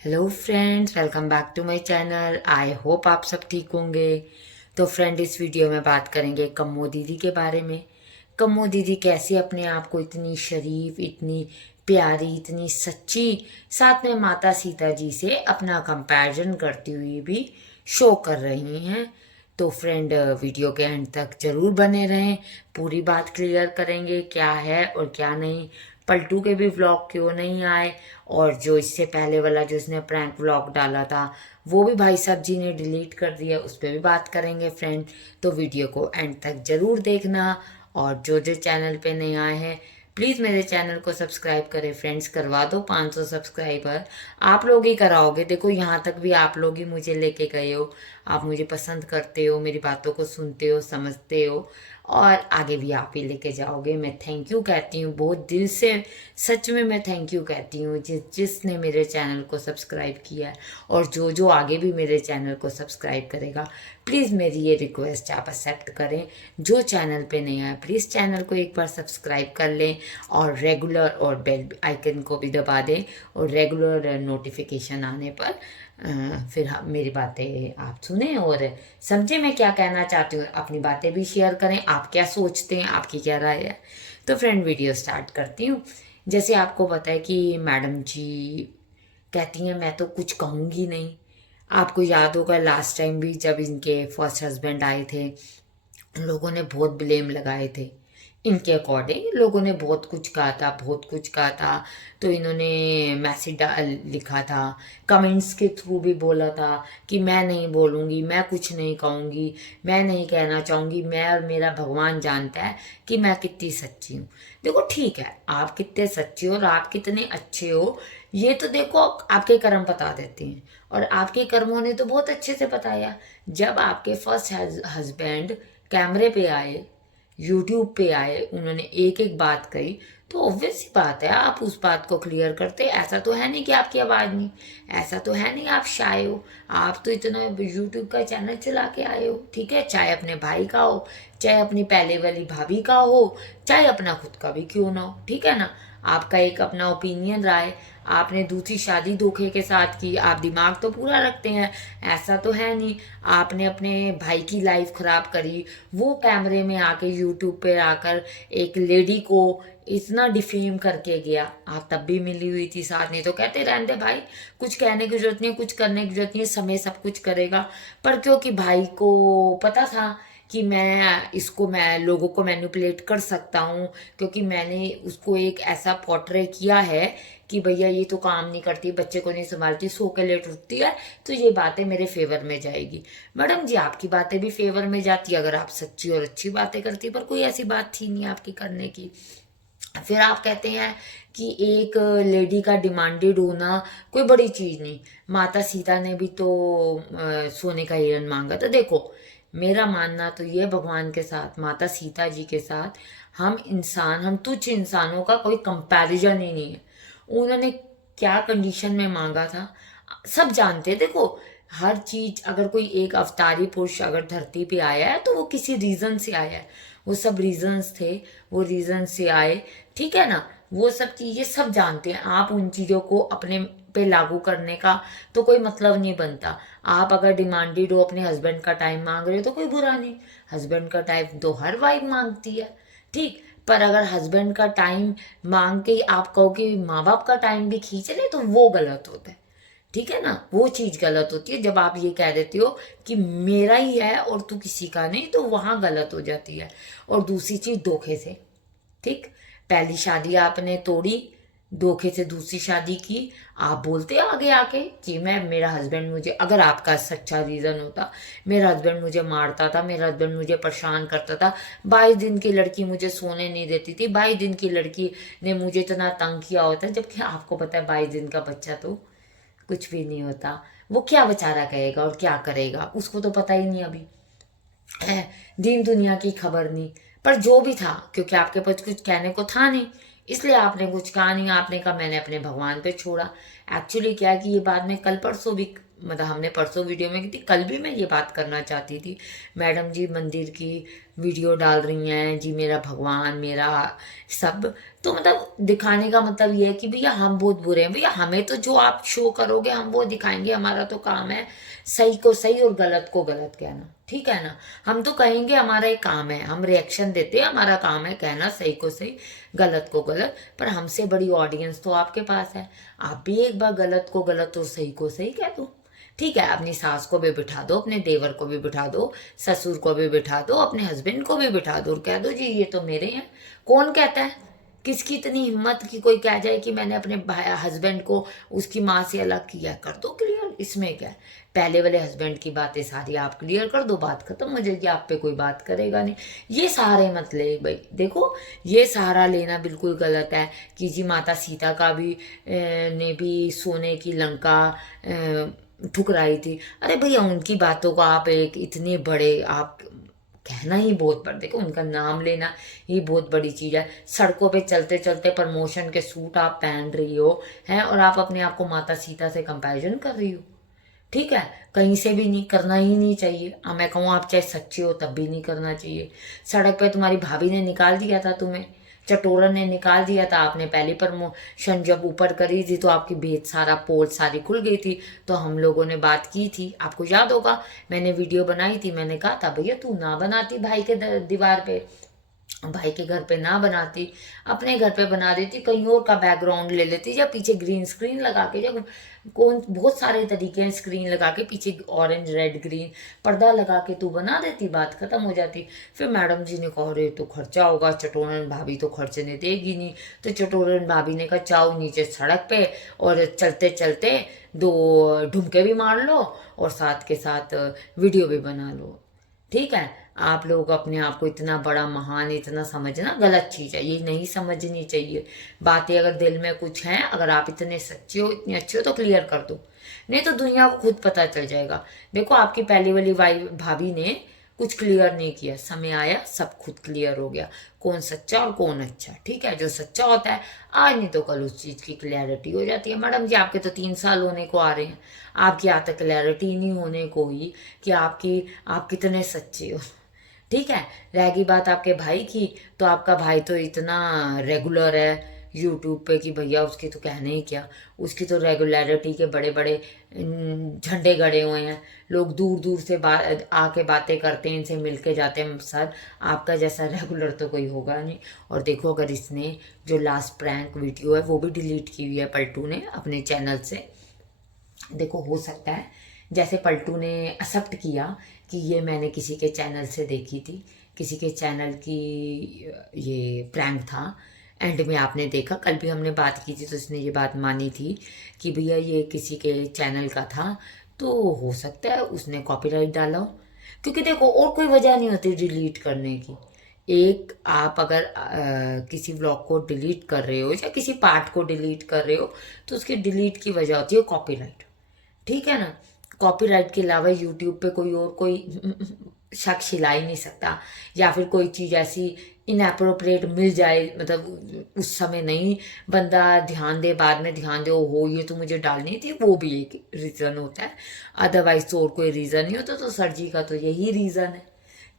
Hello friends, welcome back to my channel. I hope आप सब ठीक होंगे। तो फ्रेंड, इस वीडियो में बात करेंगे कम्मो दीदी के बारे में। कम्मो दीदी कैसे अपने आप को इतनी शरीफ, इतनी प्यारी, इतनी सच्ची, साथ में माता सीता जी से अपना कंपैरिजन करती हुई भी शो कर रही हैं। तो फ्रेंड, वीडियो के एंड तक जरूर बने रहें। पूरी बात क्लियर करेंगे क्या है और क्या नहीं। पलटू के भी व्लॉग क्यों नहीं आए, और जो इससे पहले वाला जो इसने प्रैंक व्लॉग डाला था वो भी भाई साहब जी ने डिलीट कर दिया, उस पर भी बात करेंगे फ्रेंड। तो वीडियो को एंड तक जरूर देखना। और जो जो चैनल पे नहीं आए हैं, प्लीज़ मेरे चैनल को सब्सक्राइब करें फ्रेंड्स। करवा दो 500 सब्सक्राइबर। आप लोग ही कराओगे, देखो यहाँ तक भी आप लोग ही मुझे लेके गए हो। आप मुझे पसंद करते हो, मेरी बातों को सुनते हो, समझते हो, और आगे भी आप ही लेके जाओगे। मैं थैंक यू कहती हूँ बहुत दिल से। सच में मैं थैंक यू कहती हूँ जिसने मेरे चैनल को सब्सक्राइब किया है, और जो जो आगे भी मेरे चैनल को सब्सक्राइब करेगा। प्लीज़ मेरी ये रिक्वेस्ट आप एक्सेप्ट करें। जो चैनल पे नहीं आया, प्लीज़ चैनल को एक बार सब्सक्राइब कर लें, और रेगुलर और बेल आइकन को भी दबा दें, और रेगुलर नोटिफिकेशन आने पर फिर मेरी बातें आप सुने और समझे मैं क्या कहना चाहती हूँ। अपनी बातें भी शेयर करें, आप क्या सोचते हैं, आपकी क्या राय है। तो फ्रेंड, वीडियो स्टार्ट करती हूँ। जैसे आपको पता है कि मैडम जी कहती हैं मैं तो कुछ कहूँगी नहीं। आपको याद होगा लास्ट टाइम भी जब इनके फर्स्ट हस्बैंड आए थे, लोगों ने बहुत ब्लेम लगाए थे। इनके अकॉर्डिंग लोगों ने बहुत कुछ कहा था, बहुत कुछ कहा था। तो इन्होंने मैसेज लिखा था, कमेंट्स के थ्रू भी बोला था कि मैं नहीं बोलूँगी, मैं कुछ नहीं कहूँगी, मैं नहीं कहना चाहूँगी, मैं और मेरा भगवान जानता है कि मैं कितनी सच्ची हूँ। देखो ठीक है, आप कितने सच्चे हो और आप कितने अच्छे हो, ये तो देखो आपके कर्म बता देते हैं। और आपके कर्मों ने तो बहुत अच्छे से बताया। जब आपके फर्स्ट हस्बैंड कैमरे पे आए, यूट्यूब पे आए, उन्होंने एक एक बात कही, तो ऑब्वियस सी बात है आप उस बात को क्लियर करते। ऐसा तो है नहीं कि आपकी आवाज़ नहीं, ऐसा तो है नहीं आप शाय हो। आप तो इतना यूट्यूब का चैनल चला के आए हो, ठीक है, चाहे अपने भाई का हो, चाहे अपनी पहले वाली भाभी का हो, चाहे अपना खुद का भी क्यों ना हो, ठीक है ना। आपका एक अपना ओपिनियन रहा है। आपने दूसरी शादी धोखे के साथ की, आप दिमाग तो पूरा रखते हैं, ऐसा तो है नहीं। आपने अपने भाई की लाइफ खराब करी, वो कैमरे में आके यूट्यूब पे आकर एक लेडी को इतना डिफेम करके गया। आप तब भी मिली हुई थी साथ, नहीं तो कहते रहते भाई कुछ कहने की जरूरत नहीं, कुछ करने की जरूरत नहीं, समय सब कुछ करेगा। पर क्योंकि भाई को पता था कि मैं लोगों को मैनिपुलेट कर सकता हूँ, क्योंकि मैंने उसको एक ऐसा पोर्ट्रे किया है कि भैया ये तो काम नहीं करती, बच्चे को नहीं संभालती, सो के लेट उठती है, तो ये बातें मेरे फेवर में जाएगी। मैडम जी, आपकी बातें भी फेवर में जाती अगर आप सच्ची और अच्छी बातें करती, पर कोई ऐसी बात थी नहीं आपकी करने की। फिर आप कहते हैं कि एक लेडी का डिमांडेड होना कोई बड़ी चीज नहीं। माता सीता ने भी तो सोने का हिरण मांगा था। देखो, मेरा मानना तो ये, भगवान के साथ, माता सीता जी के साथ हम तुच्छ इंसानों का कोई कंपैरिजन ही नहीं है। उन्होंने क्या कंडीशन में मांगा था सब जानते हैं। देखो, हर चीज, अगर कोई एक अवतारी पुरुष अगर धरती पे आया है तो वो किसी रीजन से आया है। वो सब रीजंस थे, वो रीजन से आए, ठीक है ना। वो सब चीजें सब जानते हैं। आप उन चीजों को अपने पे लागू करने का तो कोई मतलब नहीं बनता। आप अगर डिमांडेड हो, अपने हस्बैंड का टाइम मांग रहे हो तो कोई बुरा नहीं। हस्बैंड का टाइम तो हर वाइफ मांगती है, ठीक। पर अगर हस्बैंड का टाइम मांग के आप कहो कि माँ बाप का टाइम भी खींच रहे, तो वो गलत होता है, ठीक है ना। वो चीज गलत होती है जब आप ये कह देते हो कि मेरा ही है और तू किसी का नहीं, तो वहां गलत हो जाती है। और दूसरी चीज धोखे से, ठीक। पहली शादी आपने तोड़ी, धोखे से दूसरी शादी की। आप बोलते आगे आके कि मैं, मेरा हस्बैंड मुझे, अगर आपका सच्चा रीजन होता, मेरा हस्बैंड मुझे मारता था, मेरा हस्बैंड मुझे परेशान करता था, 22 दिन की लड़की मुझे सोने नहीं देती थी, 22 दिन की लड़की ने मुझे इतना तंग किया होता है। जबकि आपको पता है 22 दिन का बच्चा तो कुछ भी नहीं होता। वो क्या बेचारा कहेगा और क्या करेगा, उसको तो पता ही नहीं अभी है, दीन दुनिया की खबर नहीं। पर जो भी था, क्योंकि आपके पास कुछ कहने को था नहीं, इसलिए आपने कुछ कहा नहीं। आपने कहा मैंने अपने भगवान पे छोड़ा। एक्चुअली क्या है कि ये बात मैं कल परसों भी, मतलब हमने परसों वीडियो में की थी, कल भी मैं ये बात करना चाहती थी। मैडम जी मंदिर की, वीडियो डाल रही हैं जी, मेरा भगवान मेरा सब। तो मतलब दिखाने का मतलब ये है कि भैया हम बहुत बुरे हैं। भैया हमें तो जो आप शो करोगे हम वो दिखाएंगे, हमारा तो काम है सही को सही और गलत को गलत कहना, ठीक है ना। हम तो कहेंगे, हमारा एक काम है, हम रिएक्शन देते हैं, हमारा काम है कहना सही को सही गलत को गलत। पर हमसे बड़ी ऑडियंस तो आपके पास है, आप भी एक बार गलत को गलत और सही को सही कह दो। ठीक है, अपनी सास को भी बिठा दो, अपने देवर को भी बिठा दो, ससुर को भी बिठा दो, अपने हस्बैंड को भी बिठा दो और कह दो जी ये तो मेरे हैं। कौन कहता है, किसकी इतनी हिम्मत कि कोई कह जाए कि मैंने अपने हस्बैंड को उसकी माँ से अलग किया। कर दो क्लियर, इसमें क्या है। पहले वाले हस्बैंड की बातें सारी आप क्लियर कर दो, बात खत्म हो जाएगी, आप पे कोई बात करेगा नहीं। ये सहारे मत ले भाई, देखो ये सहारा लेना बिल्कुल गलत है कि जी माता सीता का भी ने भी सोने की लंका ठुकराई थी। अरे भैया उनकी बातों को आप एक इतने बड़े आप कहना ही बहुत बड़ा, देखो उनका नाम लेना ही बहुत बड़ी चीज है। सड़कों पे चलते चलते प्रमोशन के सूट आप पहन रही हो हैं और आप अपने आप को माता सीता से कंपैरिजन कर रही हो। ठीक है, कहीं से भी नहीं करना ही नहीं चाहिए। मैं कहूँ आप चाहे सच्चे हो तब भी नहीं करना चाहिए। सड़क पे तुम्हारी भाभी ने निकाल दिया था तुम्हें, चटोरन ने निकाल दिया था, आपने पहली प्रमोशन जब ऊपर करी थी तो आपकी भेद सारा पोल सारी खुल गई थी। तो हम लोगों ने बात की थी, आपको याद होगा, मैंने वीडियो बनाई थी, मैंने कहा था भैया तू ना बनाती भाई के दीवार पे, भाई के घर पे ना बनाती, अपने घर पे बना देती, कहीं और का बैकग्राउंड ले लेती, या पीछे ग्रीन स्क्रीन लगा के, या कौन बहुत सारे तरीके हैं, स्क्रीन लगा के पीछे ऑरेंज रेड ग्रीन पर्दा लगा के तू बना देती, बात खत्म हो जाती। फिर मैडम जी ने कहा रे तो खर्चा होगा, चटोरन भाभी तो खर्चने देगी नहीं। तो चटोरन भाभी ने कहा चाओ नीचे सड़क पे और चलते चलते दो ढुमके भी मार लो और साथ के साथ वीडियो भी बना लो। ठीक है, आप लोग अपने आप को इतना बड़ा महान इतना समझना गलत चीज है, ये नहीं समझनी चाहिए। बातें अगर दिल में कुछ हैं, अगर आप इतने सच्चे हो इतने अच्छे हो तो क्लियर कर दो, नहीं तो दुनिया को खुद पता चल जाएगा। देखो आपकी पहली वाली भाभी ने कुछ क्लियर नहीं किया, समय आया सब खुद क्लियर हो गया, कौन सच्चा और कौन अच्छा। ठीक है, जो सच्चा होता है आज नहीं तो कल उस चीज की क्लैरिटी हो जाती है। मैडम जी आपके तो 3 साल होने को आ रहे हैं, आपकी आज तक क्लैरिटी नहीं होने को ही कि आप कितने सच्चे हो। ठीक है, रहेगी बात आपके भाई की, तो आपका भाई तो इतना रेगुलर है यूट्यूब पे कि भैया उसकी तो कहने ही क्या। उसकी तो रेगुलरिटी के बड़े बड़े झंडे गड़े हुए हैं, लोग दूर दूर से आके बातें करते हैं, इनसे मिल के जाते हैं। सर आपका जैसा रेगुलर तो कोई होगा नहीं। और देखो अगर इसने जो लास्ट प्रैंक वीडियो है वो भी डिलीट की हुई है पलटू ने अपने चैनल से, देखो हो सकता है जैसे पलटू ने एक्सेप्ट किया कि ये मैंने किसी के चैनल से देखी थी, किसी के चैनल की ये प्रैंक था। एंड में आपने देखा, कल भी हमने बात की थी तो उसने ये बात मानी थी कि भैया ये किसी के चैनल का था। तो हो सकता है उसने कॉपीराइट डाला हो, क्योंकि देखो और कोई वजह नहीं होती डिलीट करने की। एक आप अगर किसी व्लॉग को डिलीट कर रहे हो या किसी पार्ट को डिलीट कर रहे हो तो उसकी डिलीट की वजह होती है कॉपीराइट। ठीक है ना, कॉपीराइट के अलावा यूट्यूब पे कोई और कोई शख्स हिला ही नहीं सकता, या फिर कोई चीज़ ऐसी इनएप्रोप्रिएट मिल जाए, मतलब उस समय नहीं बंदा ध्यान दे, बाद में ध्यान दे, हो ये तो मुझे डालनी थी, वो भी एक रीज़न होता है। अदरवाइज तो और कोई रीज़न नहीं होता। तो सर जी का तो यही रीज़न है,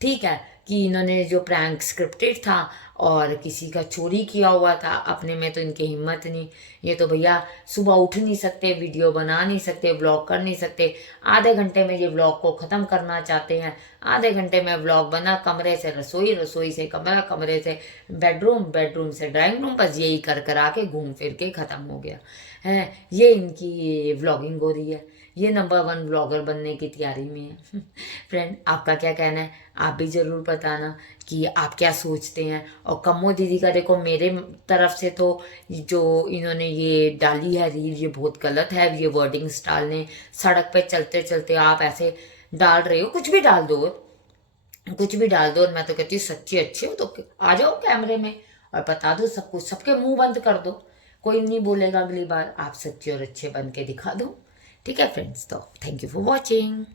ठीक है, कि इन्होंने जो प्रैंक स्क्रिप्टेड था और किसी का चोरी किया हुआ था, अपने में तो इनकी हिम्मत नहीं। ये तो भैया सुबह उठ नहीं सकते, वीडियो बना नहीं सकते, व्लॉग कर नहीं सकते, आधे घंटे में ये व्लॉग को ख़त्म करना चाहते हैं। आधे घंटे में व्लॉग बना, कमरे से रसोई, रसोई से कमरा, कमरे से बेडरूम, बेडरूम से ड्राइंग रूम, बस यही कर कर आके घूम फिर के ख़त्म हो गया है। ये इनकी व्लॉगिंग हो रही है, ये नंबर 1 व्लॉगर बनने की तैयारी में है। फ्रेंड आपका क्या कहना है, आप भी ज़रूर बताना कि आप क्या सोचते हैं। और कम्मो दीदी का देखो मेरे तरफ से तो जो इन्होंने ये डाली है रील ये बहुत गलत है। ये वर्डिंग्स डालने, सड़क पे चलते चलते आप ऐसे डाल रहे हो, कुछ भी डाल दो, कुछ भी डाल दो। और मैं तो कहती हूँ सच्चे अच्छे हो तो आ जाओ कैमरे में और बता दो सब कुछ, सबके मुंह बंद कर दो, कोई नहीं बोलेगा अगली बार। आप सच्चे और अच्छे बन के दिखा दो। ठीक है फ्रेंड्स, तो थैंक यू फॉर वॉचिंग।